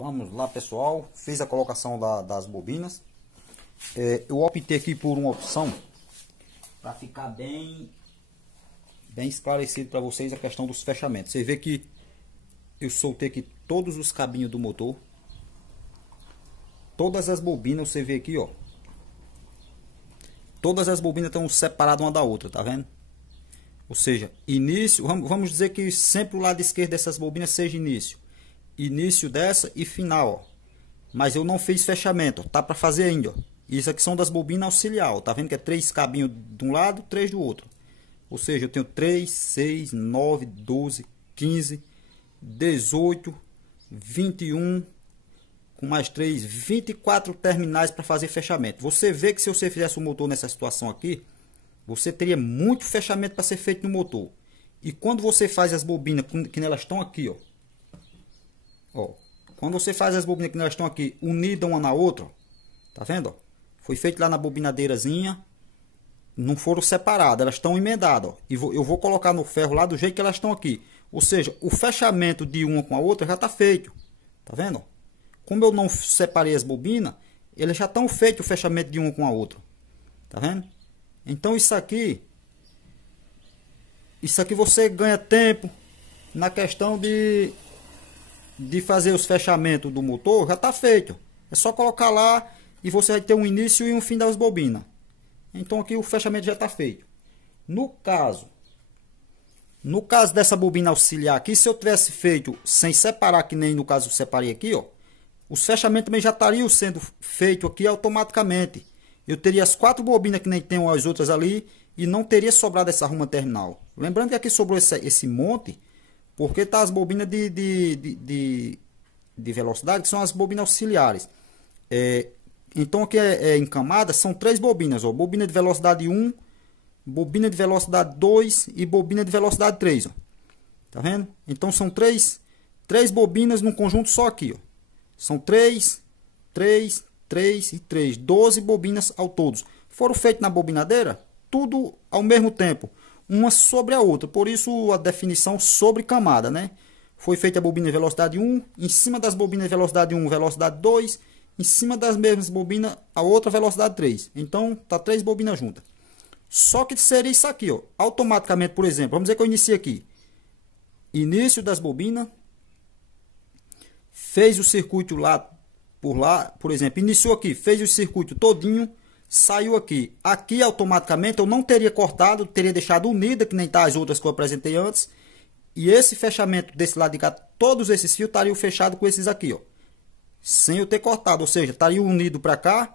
Vamos lá, pessoal, fiz a colocação das bobinas. Eu optei aqui por uma opção para ficar bem esclarecido para vocês a questão dos fechamentos. Você vê que eu soltei aqui todos os cabinhos do motor, todas as bobinas. Você vê aqui, ó, todas as bobinas estão separadas uma da outra, tá vendo? Ou seja, início, vamos dizer que sempre o lado esquerdo dessas bobinas seja início dessa e final, ó. Mas eu não fiz fechamento, ó. Tá para fazer ainda, ó. Isso aqui são das bobinas auxiliar, ó. Tá vendo que é 3 cabinhos de um lado, 3 do outro. Ou seja, eu tenho 3, 6, 9, 12, 15, 18, 21, com mais 3, 24 terminais para fazer fechamento. Você vê que se você fizesse o motor nessa situação aqui, você teria muito fechamento para ser feito no motor. E quando você faz as bobinas, que elas estão aqui, ó, quando você faz as bobinas que elas estão aqui unidas uma na outra, ó, tá vendo? Ó? Foi feito lá na bobinadeirazinha, não foram separadas, elas estão emendadas, ó. E eu vou colocar no ferro lá do jeito que elas estão aqui. Ou seja, o fechamento de uma com a outra já está feito, tá vendo? Como eu não separei as bobinas, eles já estão feitos o fechamento de uma com a outra, tá vendo? Então isso aqui você ganha tempo na questão de fazer os fechamentos do motor, já está feito. É só colocar lá e você vai ter um início e um fim das bobinas. Então aqui o fechamento já está feito. No caso dessa bobina auxiliar aqui, se eu tivesse feito sem separar, que nem no caso eu separei aqui, ó, os fechamentos também já estariam sendo feitos aqui automaticamente. Eu teria as 4 bobinas que nem tem as outras ali e não teria sobrado essa ruma terminal. Lembrando que aqui sobrou esse monte, porque tá as bobinas de velocidade, que são as bobinas auxiliares. Então aqui em camada são 3 bobinas, ó, bobina de velocidade 1, bobina de velocidade 2 e bobina de velocidade 3, ó. Tá vendo? Então são 3 bobinas num conjunto só aqui, ó. São 3, 3, 3 e 3, 12 bobinas ao todo. Foram feitas na bobinadeira, tudo ao mesmo tempo, uma sobre a outra. Por isso a definição sobre camada, né? Foi feita a bobina de velocidade 1, em cima das bobinas de velocidade 1, velocidade 2, em cima das mesmas bobinas, a outra velocidade 3. Então, tá 3 bobinas juntas. Só que seria isso aqui, ó. Automaticamente, por exemplo, vamos dizer que eu iniciei aqui. Início das bobinas. Fez o circuito lá, por exemplo, iniciou aqui, fez o circuito todinho, saiu aqui. Aqui automaticamente eu não teria cortado, teria deixado unida, que nem tá as outras que eu apresentei antes. E esse fechamento desse lado de cá, todos esses fios estariam fechados com esses aqui, ó. Sem eu ter cortado, ou seja, estaria unido para cá,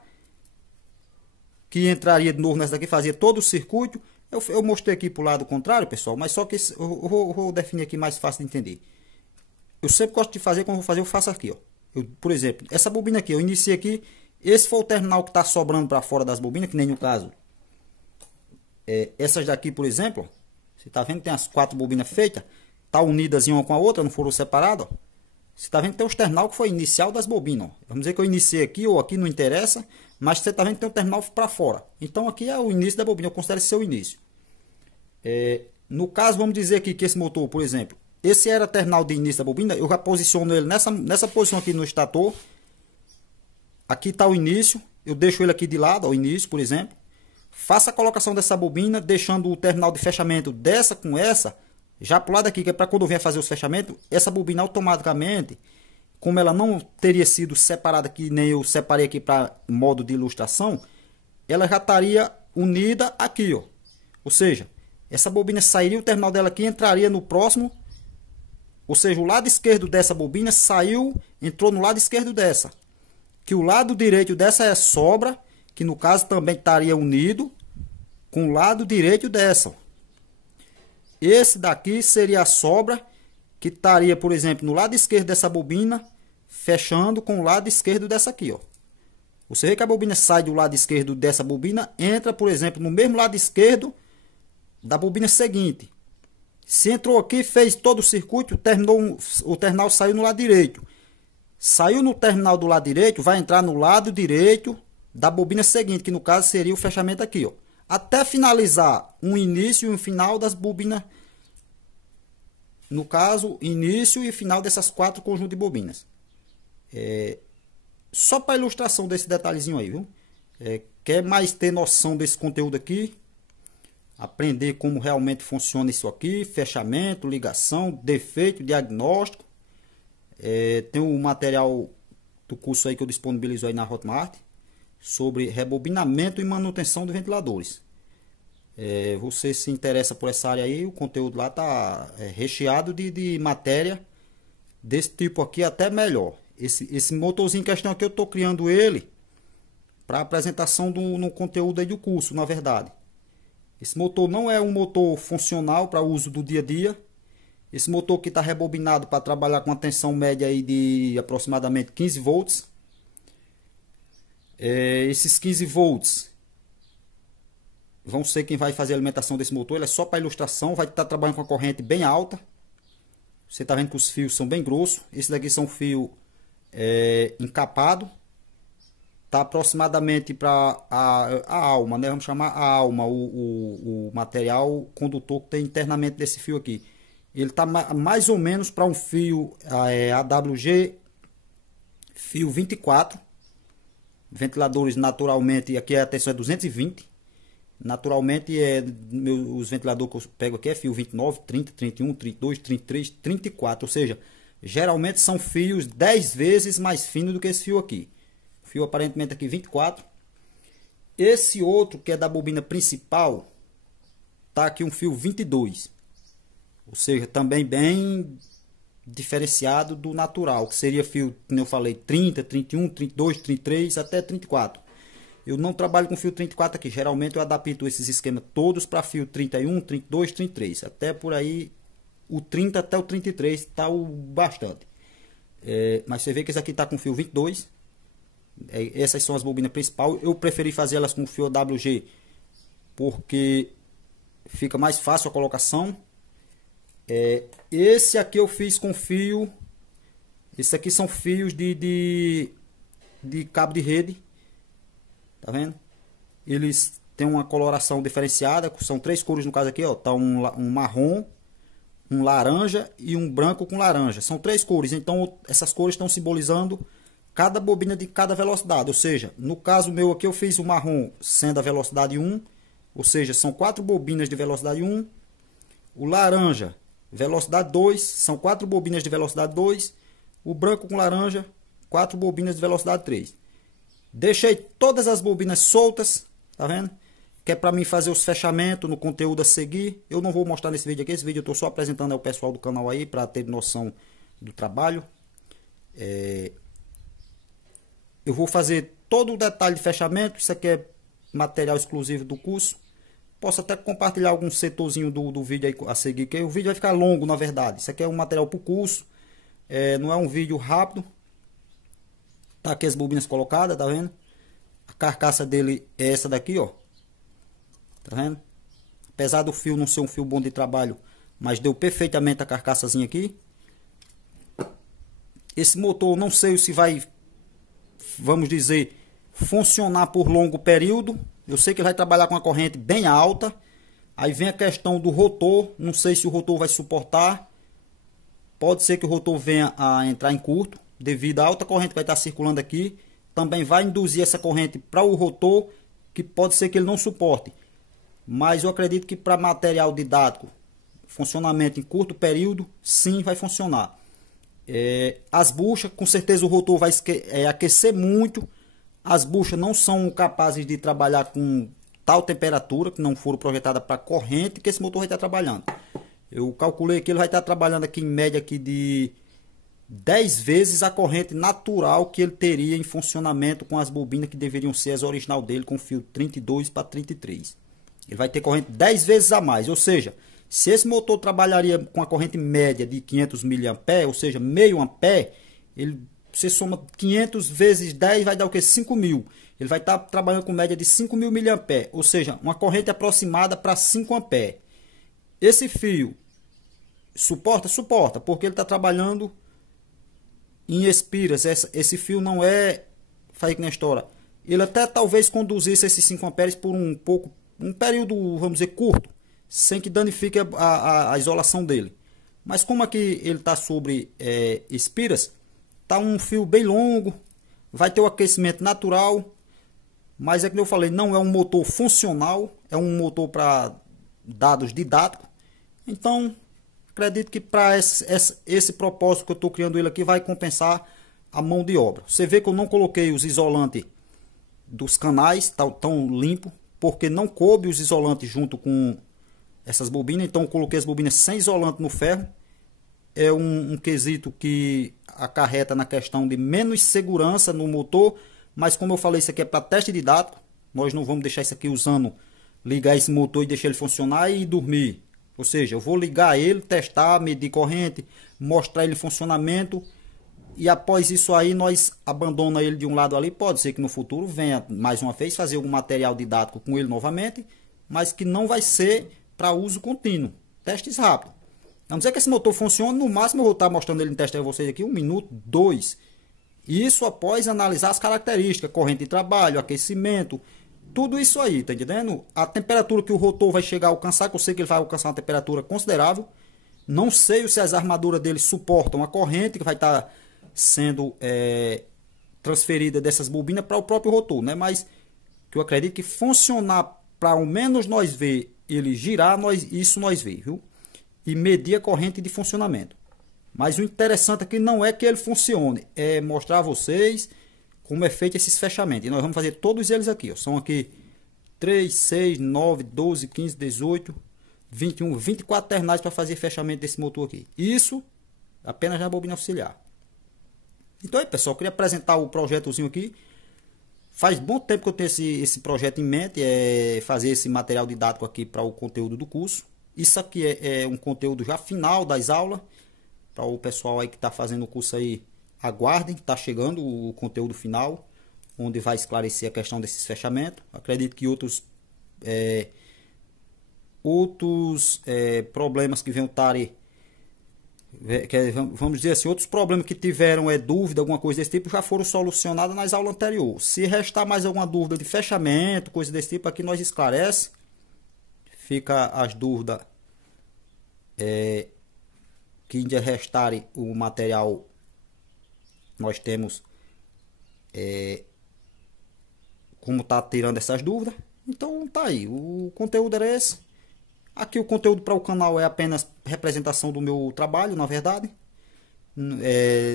que entraria de novo nessa daqui, fazia todo o circuito. Eu mostrei aqui para o lado contrário, pessoal, mas só que eu vou definir aqui mais fácil de entender. Eu sempre gosto de fazer, quando eu vou fazer, eu faço aqui, ó. Por exemplo, essa bobina aqui, eu iniciei aqui, esse foi o terminal que está sobrando para fora das bobinas, que nem no caso. Essas daqui, por exemplo, ó, você está vendo que tem as 4 bobinas feitas, tá unidas uma com a outra, não foram separadas, ó. Você está vendo que tem os terminal que foi inicial das bobinas, ó. Vamos dizer que eu iniciei aqui ou aqui, não interessa, mas você está vendo que tem um terminal para fora. Então aqui é o início da bobina, eu considero esse seu início. No caso, vamos dizer aqui que esse motor, por exemplo, esse era o terminal de início da bobina, eu já posiciono ele nessa posição aqui no estator. Aqui está o início, eu deixo ele aqui de lado, ó, o início, por exemplo. Faço a colocação dessa bobina, deixando o terminal de fechamento dessa com essa, já para o lado aqui, que é para quando eu venha fazer os fechamentos, essa bobina automaticamente, como ela não teria sido separada aqui, nem eu separei aqui para modo de ilustração, ela já estaria unida aqui, ó. Ou seja, essa bobina sairia, o terminal dela aqui entraria no próximo. Ou seja, o lado esquerdo dessa bobina saiu, entrou no lado esquerdo dessa. Que o lado direito dessa é sobra, que no caso também estaria unido com o lado direito dessa. Esse daqui seria a sobra, que estaria, por exemplo, no lado esquerdo dessa bobina, fechando com o lado esquerdo dessa aqui, ó. Você vê que a bobina sai do lado esquerdo dessa bobina, entra, por exemplo, no mesmo lado esquerdo da bobina seguinte. Se entrou aqui, fez todo o circuito, o terminal saiu no lado direito. Saiu no terminal do lado direito, vai entrar no lado direito da bobina seguinte, que no caso seria o fechamento aqui, ó. Até finalizar um início e um final das bobinas. No caso, início e final dessas 4 conjuntos de bobinas. Só para ilustração desse detalhezinho aí, viu? Quer mais ter noção desse conteúdo aqui? Aprender como realmente funciona isso aqui, fechamento, ligação, defeito, diagnóstico. Tem um material do curso aí que eu disponibilizo aí na Hotmart sobre rebobinamento e manutenção de ventiladores. Você se interessa por essa área aí, o conteúdo lá tá recheado de matéria desse tipo aqui, até melhor. Esse motorzinho em questão aqui eu estou criando ele para apresentação no conteúdo aí do curso, na verdade. Esse motor não é um motor funcional para uso do dia a dia. Esse motor aqui está rebobinado para trabalhar com a tensão média aí de aproximadamente 15 volts. Esses 15 volts vão ser quem vai fazer a alimentação desse motor. Ele é só para ilustração, vai estar trabalhando com a corrente bem alta. Você está vendo que os fios são bem grossos. Esse daqui são fio encapado. Tá aproximadamente para a alma, né? Vamos chamar a alma, o material condutor que tem internamente desse fio aqui. Ele tá mais ou menos para um fio AWG fio 24. Ventiladores naturalmente, aqui a tensão é 220. Naturalmente os ventiladores que eu pego aqui é fio 29, 30, 31, 32, 33, 34. Ou seja, geralmente são fios 10 vezes mais finos do que esse fio aqui. Fio aparentemente aqui 24. Esse outro que é da bobina principal, tá aqui um fio 22. Ou seja, também bem diferenciado do natural, que seria fio, como eu falei, 30, 31, 32, 33 até 34. Eu não trabalho com fio 34 aqui, geralmente eu adapto esses esquemas todos para fio 31, 32, 33. Até por aí o 30 até o 33 tá o bastante. Mas você vê que esse aqui tá com fio 22. Essas são as bobinas principais. Eu preferi fazer elas com fio AWG porque fica mais fácil a colocação. Esse aqui eu fiz com fio. Esse aqui são fios de cabo de rede. Tá vendo? Eles têm uma coloração diferenciada. São 3 cores no caso aqui, ó. Tá um marrom, um laranja e um branco com laranja. São 3 cores. Então essas cores estão simbolizando cada bobina de cada velocidade. Ou seja, no caso meu aqui eu fiz o marrom sendo a velocidade 1. Ou seja, são 4 bobinas de velocidade 1. O laranja, velocidade 2. São 4 bobinas de velocidade 2. O branco com laranja, 4 bobinas de velocidade 3. Deixei todas as bobinas soltas, tá vendo? Que é para mim fazer os fechamentos no conteúdo a seguir. Eu não vou mostrar nesse vídeo aqui. Esse vídeo eu estou só apresentando ao pessoal do canal aí para ter noção do trabalho. Eu vou fazer todo o detalhe de fechamento. Isso aqui é material exclusivo do curso. Posso até compartilhar algum setorzinho do vídeo aí a seguir, que o vídeo vai ficar longo, na verdade. Isso aqui é um material para o curso. Não é um vídeo rápido. Tá aqui as bobinas colocadas, tá vendo? A carcaça dele é essa daqui, ó. Tá vendo? Apesar do fio não ser um fio bom de trabalho, mas deu perfeitamente a carcaçazinha aqui. Esse motor não sei se vai, vamos dizer, funcionar por longo período. Eu sei que ele vai trabalhar com uma corrente bem alta. Aí vem a questão do rotor. Não sei se o rotor vai suportar. Pode ser que o rotor venha a entrar em curto, devido à alta corrente que vai estar circulando aqui. Também vai induzir essa corrente para o rotor, que pode ser que ele não suporte. Mas eu acredito que para material didático, funcionamento em curto período, sim, vai funcionar. As buchas, com certeza o rotor vai aquecer muito. As buchas não são capazes de trabalhar com tal temperatura, que não foram projetadas para corrente que esse motor vai estar trabalhando. Eu calculei que ele vai estar trabalhando aqui em média aqui de 10 vezes a corrente natural que ele teria em funcionamento com as bobinas que deveriam ser as original dele, com fio 32 para 33. Ele vai ter corrente 10 vezes a mais, ou seja, se esse motor trabalharia com a corrente média de 500 mA, ou seja, meio ampere, você soma 500 vezes 10 vai dar o que? 5.000. Ele vai estar trabalhando com média de 5.000 mA, ou seja, uma corrente aproximada para 5 ampere. Esse fio suporta? Suporta, porque ele está trabalhando em espiras. Esse fio não faz que nem história. Ele até talvez conduzisse esses 5 amperes por um período, vamos dizer, curto, sem que danifique a isolação dele. Mas como aqui ele está sobre espiras, Tá um fio bem longo, vai ter o aquecimento natural, mas é que eu falei, não é um motor funcional, é um motor para dados didáticos. Então, acredito que para esse propósito que eu estou criando ele aqui vai compensar a mão de obra. Você vê que eu não coloquei os isolantes dos canais tão limpo, porque não coube os isolantes junto com essas bobinas. Então eu coloquei as bobinas sem isolante no ferro. É um quesito que acarreta na questão de menos segurança no motor, mas como eu falei, isso aqui é para teste didático. Nós não vamos deixar isso aqui ligar esse motor e deixar ele funcionar e dormir. Ou seja, eu vou ligar ele, testar, medir corrente, mostrar ele em funcionamento. E após isso aí, nós abandonamos ele de um lado ali. Pode ser que no futuro venha mais uma vez fazer algum material didático com ele novamente, mas que não vai ser para uso contínuo. Testes rápidos. Vamos dizer que esse motor funcione, no máximo eu vou estar mostrando ele em teste a vocês aqui 1 minuto, 2. Isso após analisar as características, corrente de trabalho, aquecimento, tudo isso aí, tá entendendo? A temperatura que o rotor vai chegar a alcançar, que eu sei que ele vai alcançar uma temperatura considerável. Não sei se as armaduras dele suportam a corrente que vai estar sendo transferida dessas bobinas para o próprio rotor, né? Mas que eu acredito que funcionar para ao menos nós ver ele girar, isso nós ver, viu? E medir a corrente de funcionamento. Mas o interessante aqui não é que ele funcione, é mostrar a vocês como é feito esses fechamentos. E nós vamos fazer todos eles aqui, ó. São aqui 3, 6, 9, 12, 15, 18, 21, 24 terminais para fazer fechamento desse motor aqui. Isso apenas na bobina auxiliar. Então aí, pessoal, eu queria apresentar o projetozinho aqui. Faz bom tempo que eu tenho esse projeto em mente, fazer esse material didático aqui para o conteúdo do curso. Isso aqui é um conteúdo já final das aulas. Para o pessoal aí que está fazendo o curso aí, aguardem, está chegando o conteúdo final, onde vai esclarecer a questão desses fechamentos. Acredito que outros problemas que venham estar aí, vamos dizer assim, outros problemas que tiveram dúvida, alguma coisa desse tipo, já foram solucionados nas aulas anteriores. Se restar mais alguma dúvida de fechamento, coisa desse tipo, aqui nós esclarece. Fica as dúvidas que ainda restarem o material, nós temos como tá tirando essas dúvidas. Então tá aí, o conteúdo era esse. Aqui o conteúdo para o canal é apenas representação do meu trabalho, na verdade.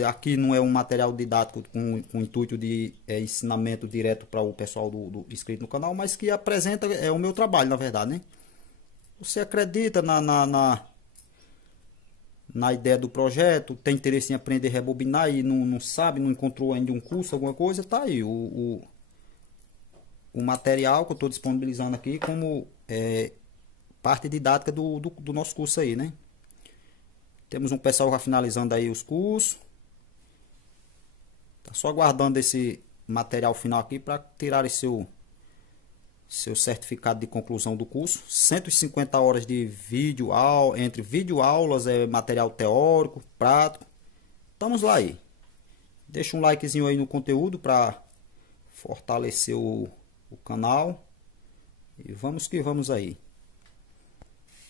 Aqui não é um material didático com o intuito de ensinamento direto para o pessoal do inscrito no canal, mas que apresenta o meu trabalho, na verdade, né? Você acredita na ideia do projeto, tem interesse em aprender a rebobinar e não sabe, não encontrou ainda um curso, alguma coisa, tá aí o material que eu estou disponibilizando aqui como parte didática do nosso curso aí, né? Temos um pessoal já finalizando aí os cursos. Tá só aguardando esse material final aqui para tirar seu certificado de conclusão do curso. 150 horas de vídeo, entre vídeo aulas, material teórico, prático. Estamos lá aí. Deixa um likezinho aí no conteúdo para fortalecer o canal. E vamos que vamos aí.